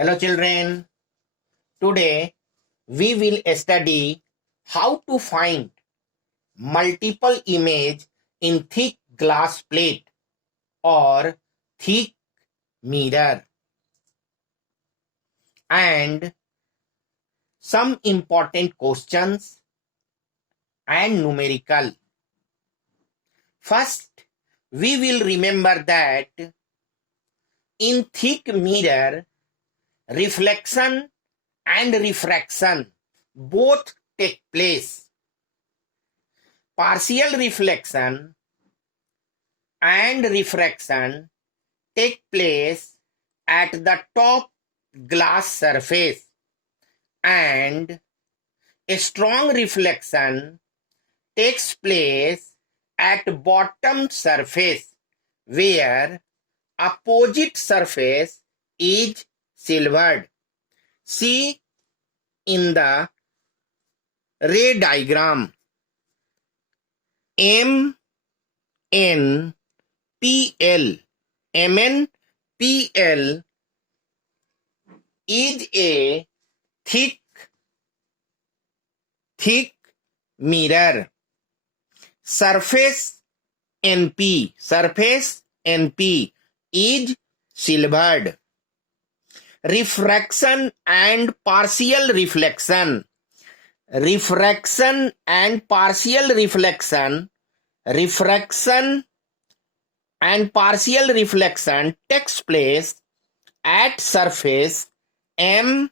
Hello children, today we will study how to find multiple image in thick glass plate or thick mirror and some important questions and numerical. First, we will remember that in thick mirror, reflection and refraction both take place. Partial reflection and refraction take place at the top glass surface and a strong reflection takes place at bottom surface where opposite surface is silvered. See in the ray diagram. MNPL is a thick mirror. Surface NP is silvered. Refraction and partial reflection. Refraction and partial reflection takes place at surface ML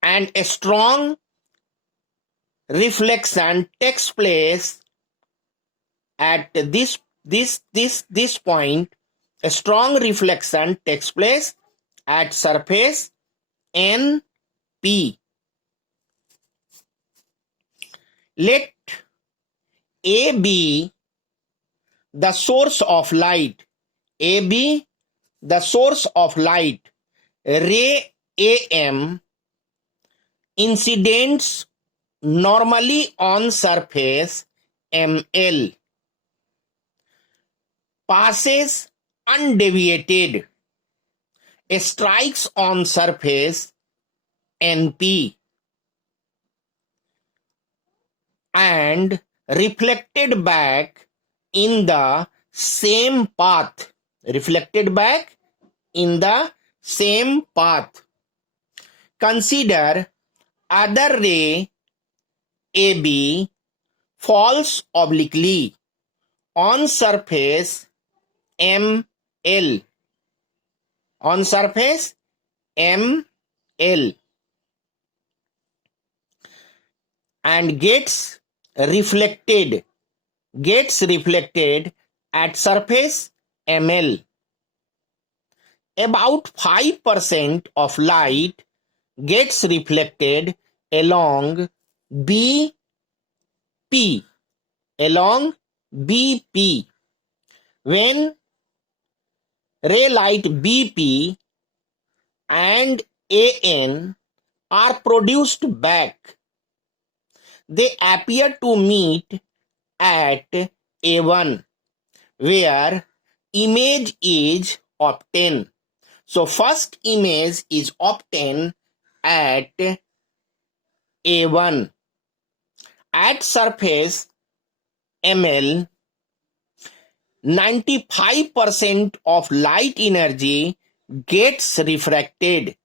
and a strong reflection takes place at this point. A strong reflection takes place at surface NP. Let A be the source of light. A be the source of light. Ray AM incidents normally on surface ML, passes undeviated, strikes on surface NP and reflected back in the same path. Consider other ray AB falls obliquely on surface ML. And gets reflected at surface ML. About 5% of light gets reflected along BP. When ray light BP and AN are produced back, they appear to meet at A1, where image is obtained. So first image is obtained at A1. At surface ML, 95% of light energy gets refracted,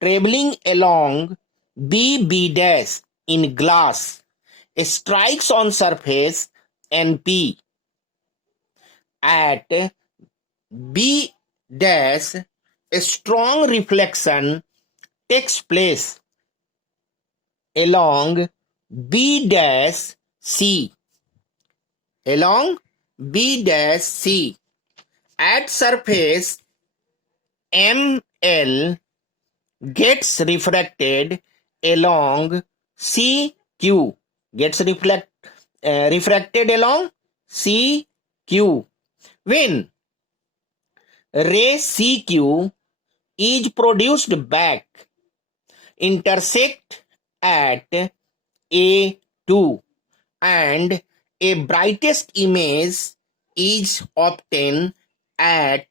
traveling along BB dash in glass, strikes on surface NP. At B dash, a strong reflection takes place along B dash C. At surface ML gets refracted along CQ. Refracted along CQ. When ray CQ is produced back, intersect at A2 and a brightest image is obtained at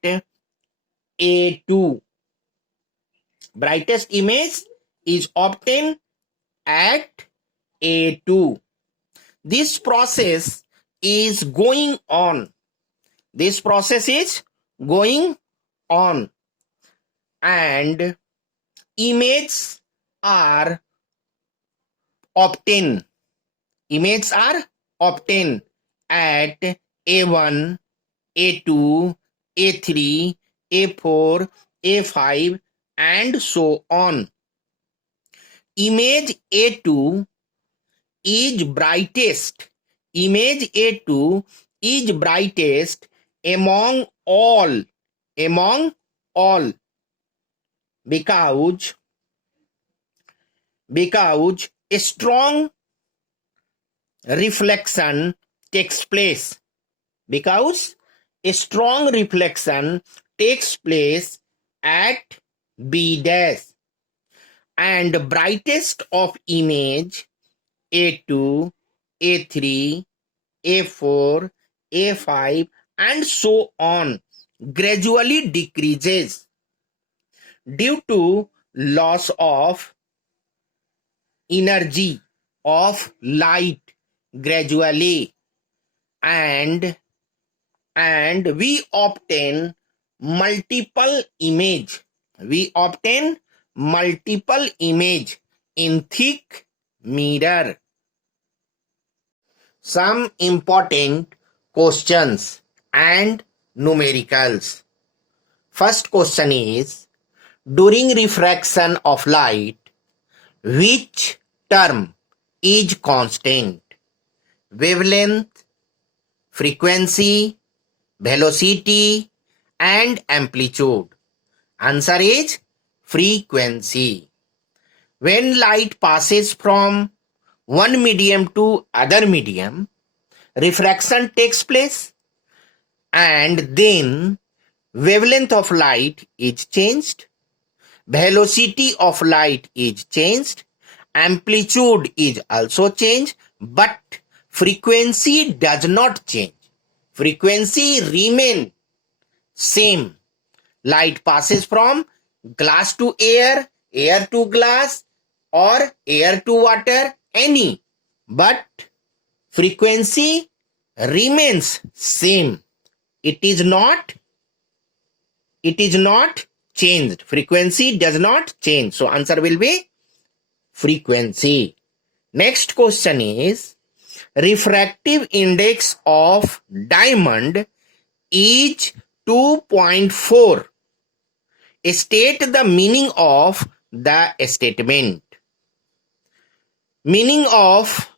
A2. Brightest image is obtained at A2. This process is going on. This process is going on. And images are obtained. Images are obtained at A1, A2, A3, A4, A5 and so on. Image A2 is brightest. Image A2 is brightest among all because a strong reflection takes place. Because a strong reflection takes place at B dash, and brightest of image A2, A3, A4, A5 and so on gradually decreases due to loss of energy of light gradually, and we obtain multiple image. We obtain multiple image in thick mirror. Some important questions and numericals. First question is, during refraction of light, which term is constant? Wavelength, frequency, velocity and amplitude. Answer is frequency. When light passes from one medium to other medium, refraction takes place and then wavelength of light is changed, velocity of light is changed, amplitude is also changed, but frequency does not change. Frequency remains same. Light passes from glass to air, air to glass, or air to water, any. But frequency remains same. It is not changed. Frequency does not change. So answer will be frequency. Next question is, refractive index of diamond is 2.4. State the meaning of the statement. Meaning of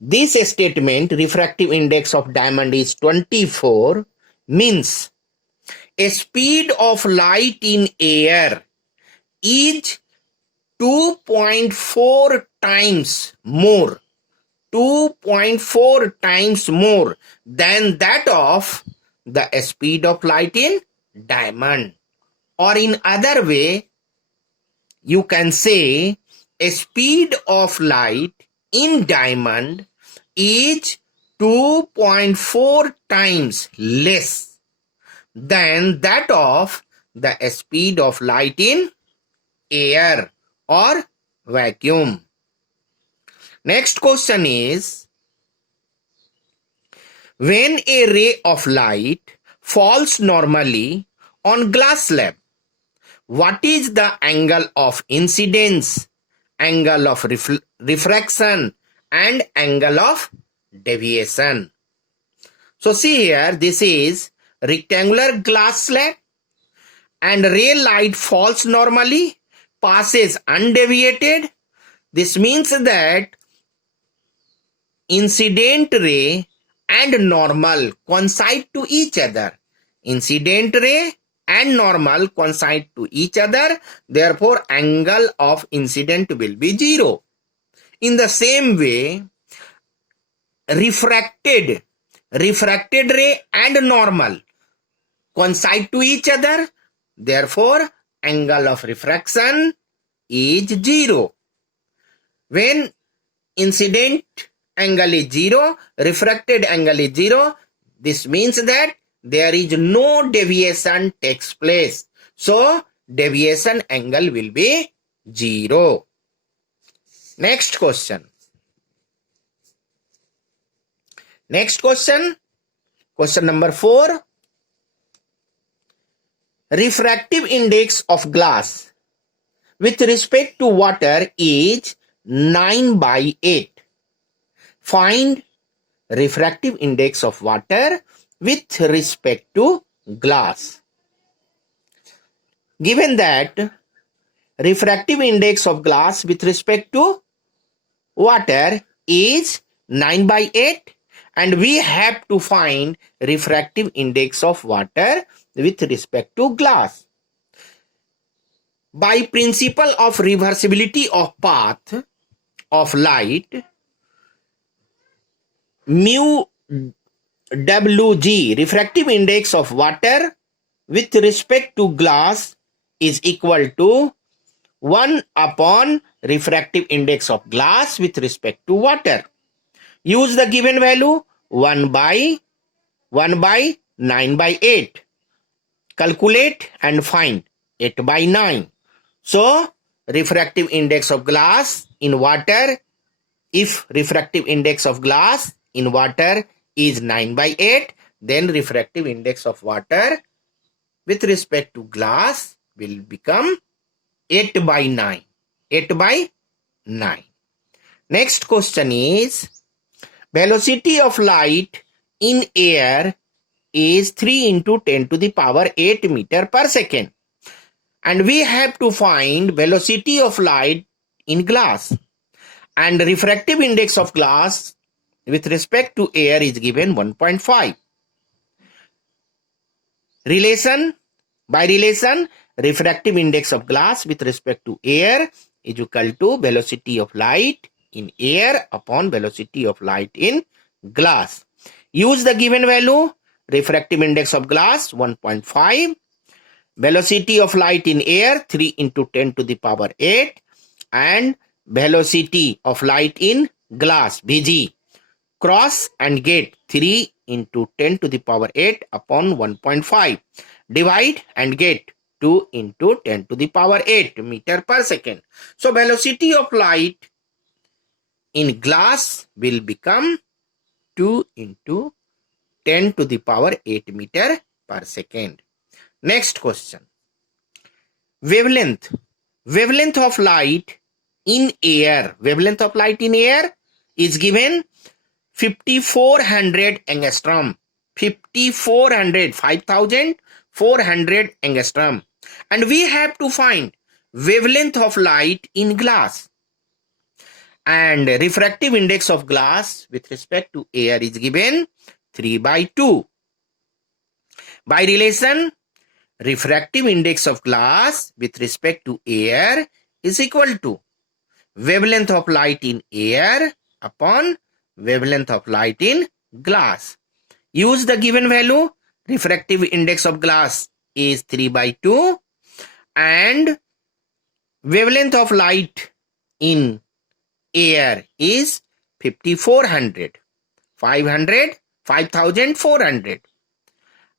this statement, refractive index of diamond is 24, means a speed of light in air is 2.4 times more. 2.4 times more than that of the speed of light in diamond. Or in other way, you can say a speed of light in diamond is 2.4 times less than that of the speed of light in air or vacuum. Next question is, when a ray of light falls normally on glass slab, what is the angle of incidence, angle of refraction and angle of deviation? So see here, this is rectangular glass slab and ray light falls normally, passes undeviated. This means that incident ray and normal coincide to each other. Incident ray and normal coincide to each other. Therefore, angle of incident will be 0. In the same way, refracted ray and normal coincide to each other. Therefore, angle of refraction is 0. When incident angle is 0, refracted angle is 0, this means that there is no deviation takes place. So, deviation angle will be 0. Next question. Question number 4. Refractive index of glass with respect to water is 9/8. Find refractive index of water with respect to glass. Given that refractive index of glass with respect to water is 9/8, and we have to find refractive index of water with respect to glass. By principle of reversibility of path of light, mu Wg, refractive index of water with respect to glass, is equal to 1 upon refractive index of glass with respect to water. Use the given value 1 by 9/8. Calculate and find 8/9. So, refractive index of glass in water, if refractive index of glass in water is 9/8, then refractive index of water with respect to glass will become 8/9. 8/9. Next question is, velocity of light in air is 3 into 10 to the power 8 meter per second. And we have to find velocity of light in glass. And refractive index of glass with respect to air is given 1.5. By relation, refractive index of glass with respect to air is equal to velocity of light in air upon velocity of light in glass. Use the given value, refractive index of glass 1.5, velocity of light in air 3 into 10 to the power 8, and velocity of light in glass Vg. Cross and get 3 into 10 to the power 8 upon 1.5. Divide and get 2 into 10 to the power 8 meter per second. So velocity of light in glass will become 2 into 10 to the power 8 meter per second. Next question. Wavelength of light in air. Wavelength of light in air is given 5400 angstrom. 5400 angstrom. And we have to find wavelength of light in glass. And refractive index of glass with respect to air is given 3/2. By relation, refractive index of glass with respect to air is equal to wavelength of light in air upon wavelength of light in glass. Use the given value, refractive index of glass is 3/2 and wavelength of light in air is 5400, 5400,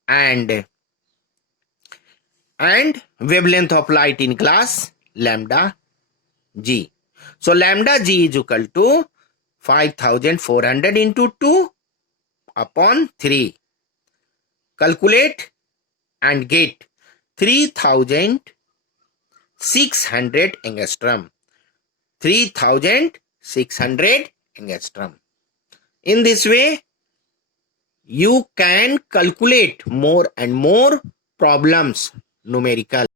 and wavelength of light in glass lambda g. So lambda g is equal to 5400 into 2 upon 3. Calculate and get 3600 angstrom. 3600 angstrom. In this way, you can calculate more and more problems numerical.